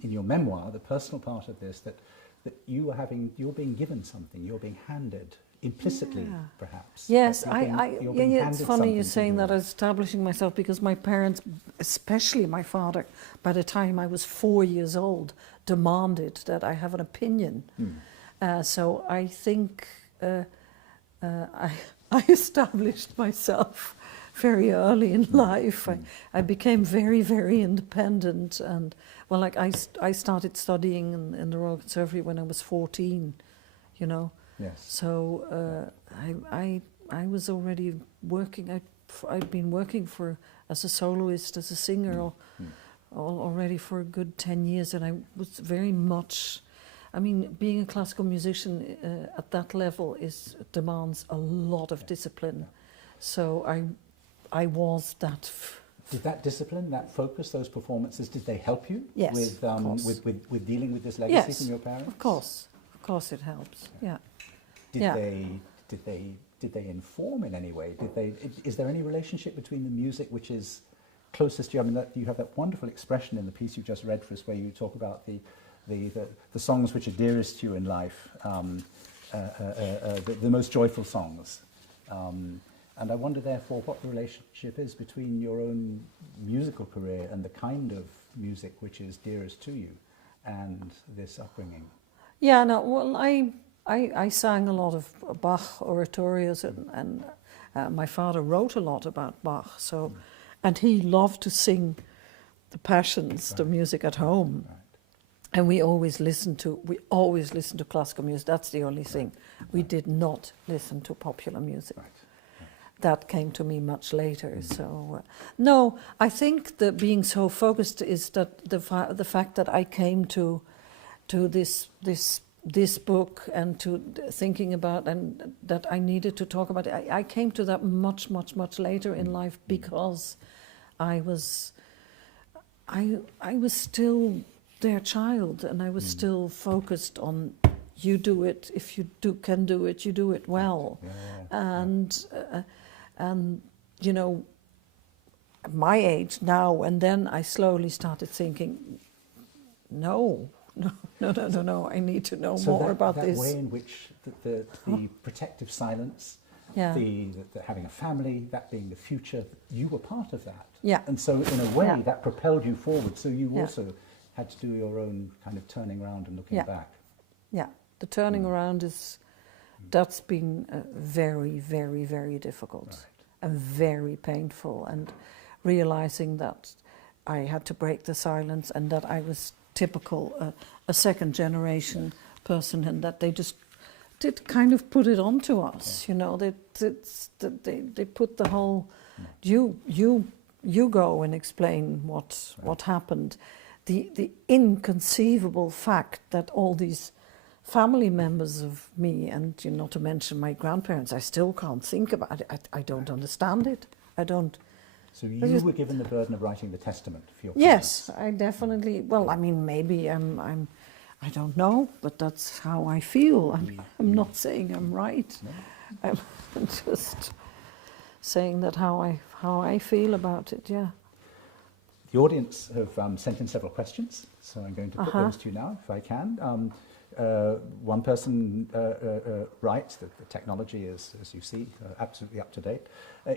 your memoir, the personal part of this, that you're being given something, you're being handed. Implicitly, perhaps. Yes, it's funny you're saying that, establishing myself, because my parents, especially my father, by the time I was 4 years old, demanded that I have an opinion. So I think I established myself very early in life. I became very, very independent, and well, like I started studying in the Royal Conservatory when I was 14, Yes. So I was already working. I'd been working as a soloist, as a singer, already for a good 10 years, and I was very much. I mean, being a classical musician at that level demands a lot of discipline. So I was that. Did that discipline, that focus, those performances, did they help you? Yes, with dealing with this legacy from your parents? Of course it helps. Yeah. Did they inform in any way? Is there any relationship between the music which is closest to you? I mean, you have that wonderful expression in the piece you just read for us, where you talk about the songs which are dearest to you in life, the most joyful songs. And I wonder, therefore, what the relationship is between your own musical career and the kind of music which is dearest to you, and this upbringing. Yeah, no. Well, I sang a lot of Bach oratorios, and my father wrote a lot about Bach. So, and he loved to sing the Passions, the music at home, and we always listened to classical music. That's the only thing. We did not listen to popular music. That came to me much later. So, no, I think that being so focused is that the fact that I came to this book and to thinking about, and that I needed to talk about it. I came to that much later in life, because I was still their child, and I was still focused on, you do it, if you can do it, you do it well. And at my age now, and then I slowly started thinking, no, I need to know more about this. So that way in which the protective silence, the having a family, that being the future, you were part of that. Yeah. And so in a way that propelled you forward, so you also had to do your own kind of turning around and looking back. Yeah, the turning around that's been very, very, very difficult and very painful, and realizing that I had to break the silence, and that I was typical a second generation person, and that they just did kind of put it onto us. They put the whole you go and explain what happened. The inconceivable fact that all these family members of me, and not to mention my grandparents, I still can't think about it. I don't understand it. I don't. So you were given the burden of writing the testament for your parents. Yes, I definitely. Well, I mean, maybe I don't know, but that's how I feel. I'm not saying I'm right. No. I'm just saying that how I feel about it. Yeah. The audience have sent in several questions, so I'm going to put those to you now, if I can. One person writes that the technology is, as you see, absolutely up to date.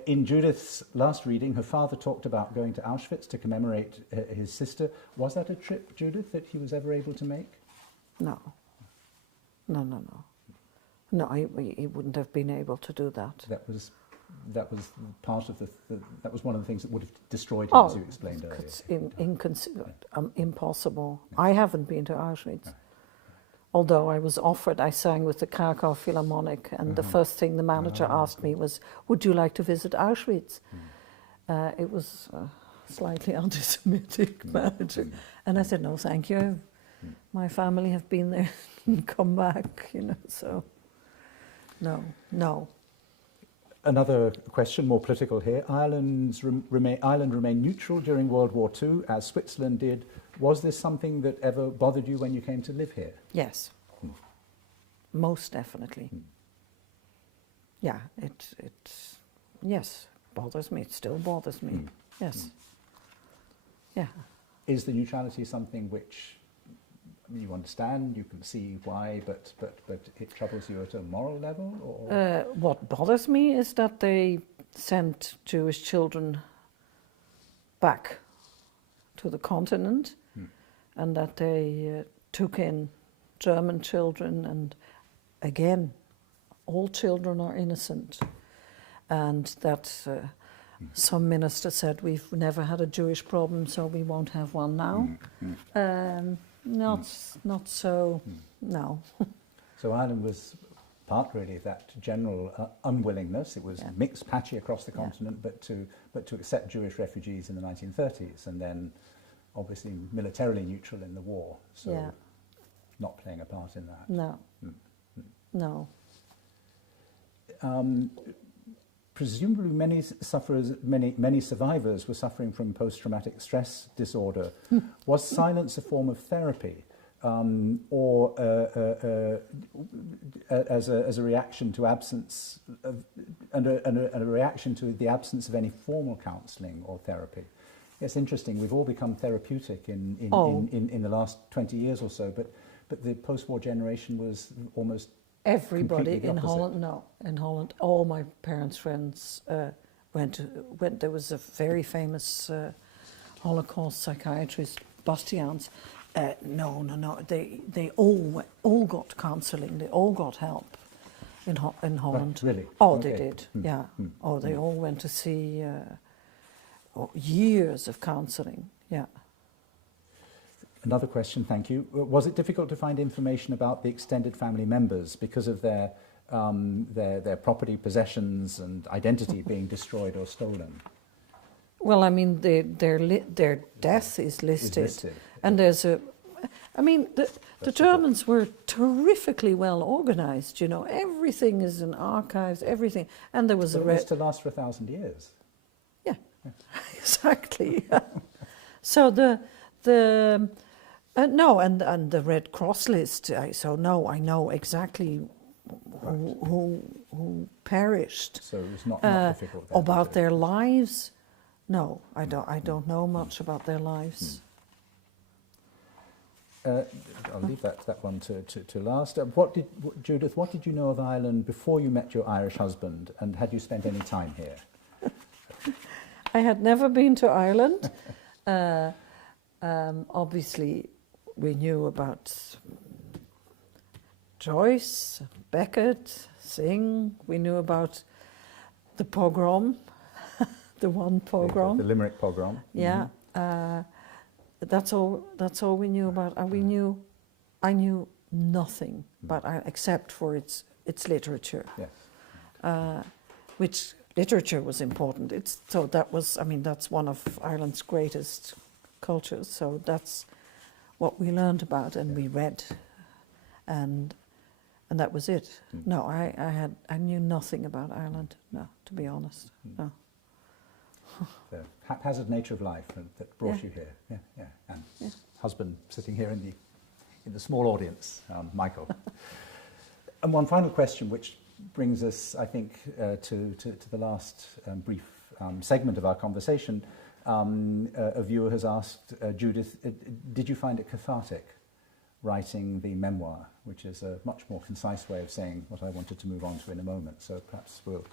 In Judith's last reading, her father talked about going to Auschwitz to commemorate his sister. Was that a trip, Judith, that he was ever able to make? No. No, he wouldn't have been able to do that. That was part of that was one of the things that would have destroyed him, as you explained earlier. It's impossible. Yeah. I haven't been to Auschwitz. Right. Although I was offered, I sang with the Krakow Philharmonic, and the first thing the manager asked me was, would you like to visit Auschwitz? It was a slightly anti-Semitic manager. And I said, no, thank you. My family have been there and come back, you know, so no. Another question, more political here. Ireland remained neutral during World War II, as Switzerland did. Was this something that ever bothered you when you came to live here? Yes, most definitely. Yeah, yes, bothers me. It still bothers me. Yes. Yeah. Is the neutrality something which you understand, you can see why, but it troubles you at a moral level? Or? What bothers me is that they sent Jewish children back to the continent, and that they took in German children, and again, all children are innocent, and that some minister said we've never had a Jewish problem, so we won't have one now. Not so, no. So Ireland was part really of that general unwillingness. It was mixed, patchy across the continent, but to accept Jewish refugees in the 1930s, and then obviously militarily neutral in the war. So not playing a part in that. No. No. Presumably many survivors were suffering from post-traumatic stress disorder. Was silence a form of therapy, or as a reaction to absence of, and a reaction to the absence of any formal counselling or therapy? It's interesting. We've all become therapeutic in the last 20 years or so, but the post-war generation was almost everybody in Holland. No, in Holland, all my parents' friends went. There was a very famous Holocaust psychiatrist, Bastiaans. No. They all got counselling. They all got help in Holland. Right, really? Oh, okay. They did. Yeah. Oh, they all went to see years of counselling. Yeah. Another question, thank you. Was it difficult to find information about the extended family members because of their property, possessions and identity being destroyed or stolen? Well, I mean, their death is listed. And there's the Germans were terrifically well organised, you know. Everything is in archives, everything. And there was it was to last for 1,000 years. Yeah. Exactly. Yeah. So no, and the Red Cross list. I know exactly who perished. So it was not difficult. About their lives. No, I don't know much about their lives. I'll leave that one to last. Judith, what did you know of Ireland before you met your Irish husband, and had you spent any time here? I had never been to Ireland. Obviously, we knew about Joyce, Beckett, Synge. We knew about the pogrom, the one pogrom. The Limerick pogrom. Yeah. That's all we knew about. And I knew nothing, except for its literature. Yes. Which literature was important. That's one of Ireland's greatest cultures, so that's what we learned about, and we read, and that was it. No, I knew nothing about Ireland. No, to be honest, no. The haphazard nature of life that brought you here. Yeah. And husband sitting here in the small audience, Michael. And one final question, which brings us, I think, to the last brief segment of our conversation. A viewer has asked, Judith, did you find it cathartic writing the memoir, which is a much more concise way of saying what I wanted to move on to in a moment. So perhaps we'll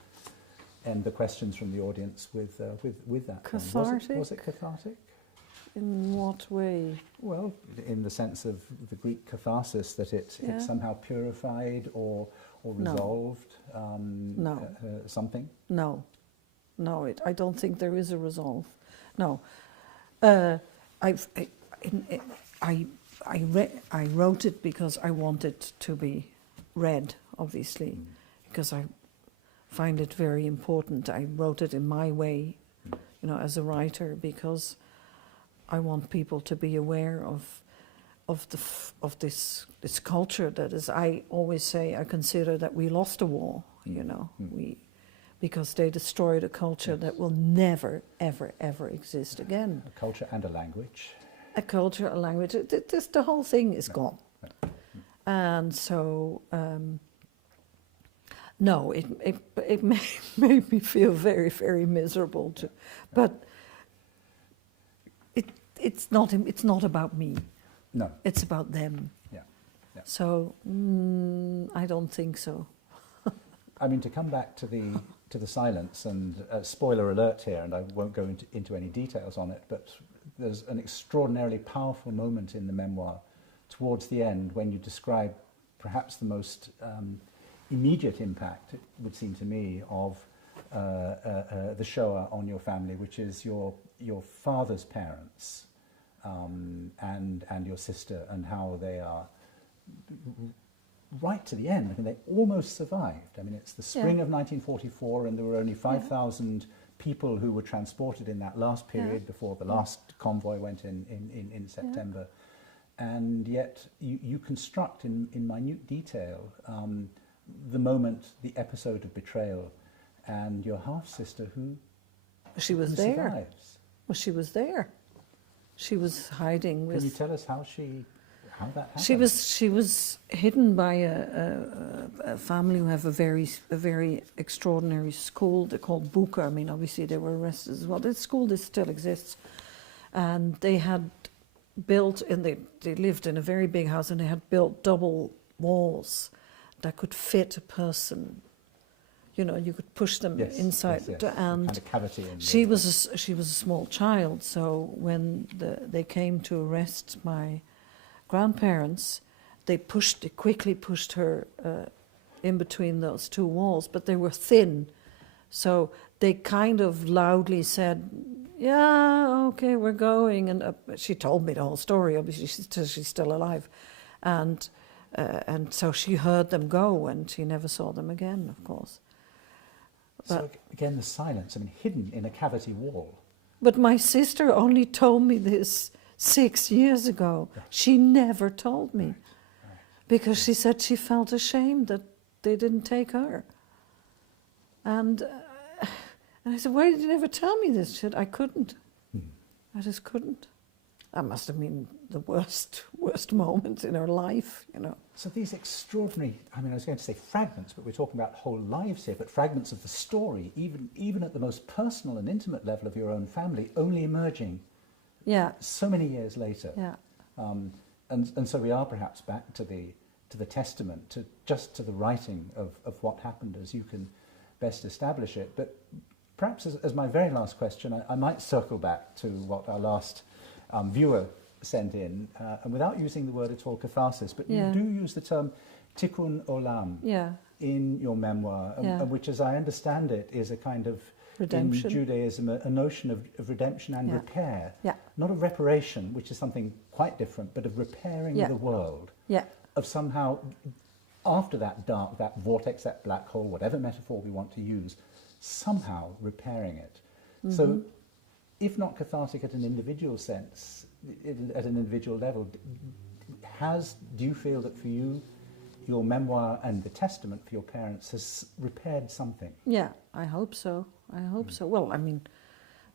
end the questions from the audience with that. Cathartic? Was it cathartic? In what way? Well, in the sense of the Greek catharsis, that it somehow purified or resolved something? No, I don't think there is a resolve. No, I wrote it because I wanted to be read, obviously, because I find it very important. I wrote it in my way, as a writer, because I want people to be aware of of this culture that is, I always say, I consider that we lost a war, you know, because they destroyed a culture that will never, ever, ever exist again. A culture and a language. A culture, a language, the whole thing is gone. And so, no, it made me feel very, very miserable, but it's not about me. No. It's about them. Yeah. So I don't think so. I mean, to come back to the silence, and spoiler alert here, and I won't go into any details on it, but there's an extraordinarily powerful moment in the memoir towards the end when you describe perhaps the most immediate impact, it would seem to me, of the Shoah on your family, which is your father's parents and your sister, and how they are right to the end. I mean, they almost survived. I mean, it's the spring of 1944, and there were only 5,000 people who were transported in that last period before the last convoy went in September. And yet you construct in minute detail the moment, the episode of betrayal, and your half-sister who survives. Well, she was there. She was hiding with... Can you tell us how that happened? She was hidden by a family who have a very extraordinary school. They're called Buka. I mean, obviously they were arrested as well. This school, this still exists. And they had built, they lived in a very big house, and they had built double walls that could fit a person. You know, you could push them inside. Yes. And kind of cavity in she was a small child, so when they came to arrest my grandparents, they quickly pushed her in between those two walls, but they were thin, so they kind of loudly said, "Yeah, okay, we're going." And she told me the whole story. Obviously, she's still alive, and so she heard them go, and she never saw them again, of course. So again, the silence. I mean, hidden in a cavity wall. But my sister only told me this 6 years ago. She never told me, because she said she felt ashamed that they didn't take her. And I said, "Why did you never tell me this?" She said, "I couldn't. I just couldn't." That must have been the worst moment in her life, you know. So these extraordinary, I mean, I was going to say fragments, but we're talking about whole lives here, but fragments of the story, even at the most personal and intimate level of your own family, only emerging so many years later. And so we are perhaps back to the testament, to the writing of what happened as you can best establish it. But perhaps as my very last question, I might circle back to what our last viewer sent in, and without using the word at all, catharsis, but you do use the term tikkun olam in your memoir, which, as I understand it, is a kind of, redemption. In Judaism, a notion of redemption and repair. Not of reparation, which is something quite different, but of repairing the world. Of somehow, after that dark, that vortex, that black hole, whatever metaphor we want to use, somehow repairing it. So, if not cathartic at an individual sense, at an individual level, do you feel that for you, your memoir and the testament for your parents has repaired something? Yeah, I hope so. I hope so. Well, I mean,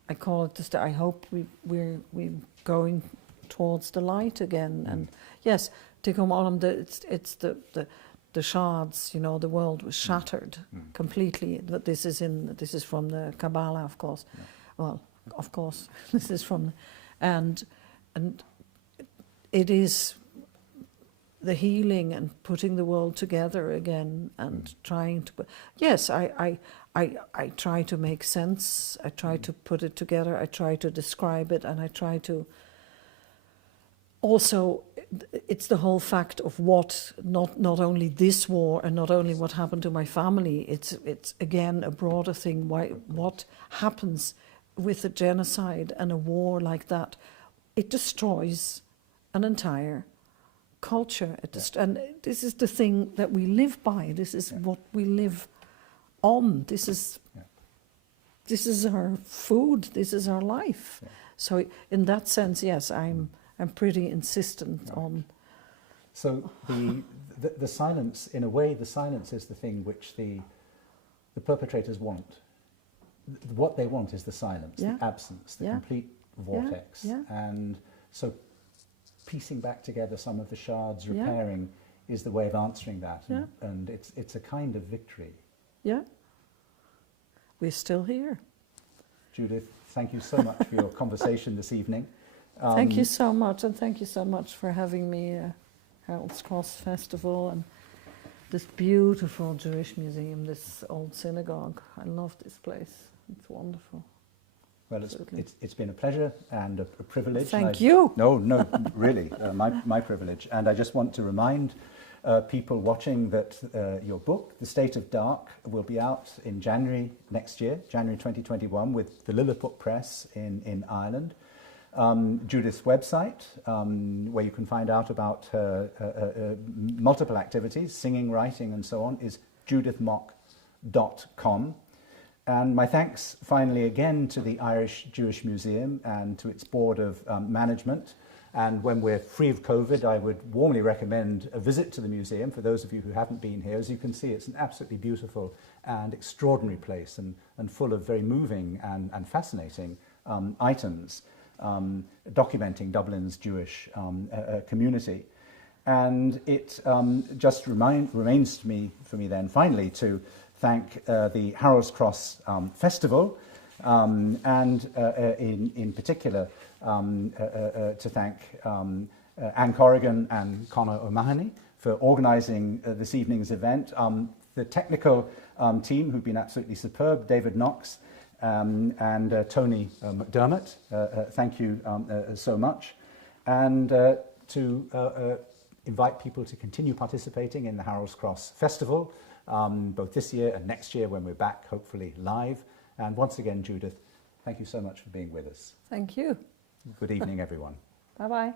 I call it just, I hope we're going towards the light again. And yes, Tikkun Olam, it's the shards, you know, the world was shattered completely. But this is from the Kabbalah, of course. Well, of course, this is from, and it is the healing and putting the world together again and trying to. Yes, I try to make sense. I try to put it together. I try to describe it, and I try to. Also, it's the whole fact of what not only this war and not only what happened to my family. It's again a broader thing. What happens with a genocide and a war like that? It destroys an entire culture. And this is the thing that we live by. This is what we live on. This is our food. This is our life. So in that sense, yes, I'm I'm pretty insistent on. So the silence, in a way, the silence is the thing which the perpetrators want. What they want is the silence, the absence, the complete vortex. And so piecing back together some of the shards, repairing, is the way of answering that. And it's a kind of victory. Yeah. We're still here. Judith, thank you so much for your conversation this evening. Thank you so much, and thank you so much for having me at Harold's Cross Festival and this beautiful Jewish museum, this old synagogue. I love this place. It's wonderful. Well, it's been a pleasure and a privilege. Thank you. No, really, my privilege. And I just want to remind people watching that your book, The State of Dark, will be out in January next year, January 2021, with the Lilliput Press in Ireland. Judith's website, where you can find out about her multiple activities, singing, writing, and so on, is judithmok.com. And my thanks finally again to the Irish Jewish Museum and to its board of management. And when we're free of COVID, I would warmly recommend a visit to the museum for those of you who haven't been here. As you can see, it's an absolutely beautiful and extraordinary place and full of very moving and fascinating items documenting Dublin's Jewish community. And it just remains for me then finally to thank the Harold's Cross Festival, and in particular to thank Anne Corrigan and Conor O'Mahony for organising this evening's event. The technical team, who've been absolutely superb, David Knox and Tony McDermott, thank you so much. And to invite people to continue participating in the Harold's Cross Festival, both this year and next year when we're back, hopefully live. And once again, Judith, thank you so much for being with us. Thank you. Good evening, everyone. Bye-bye.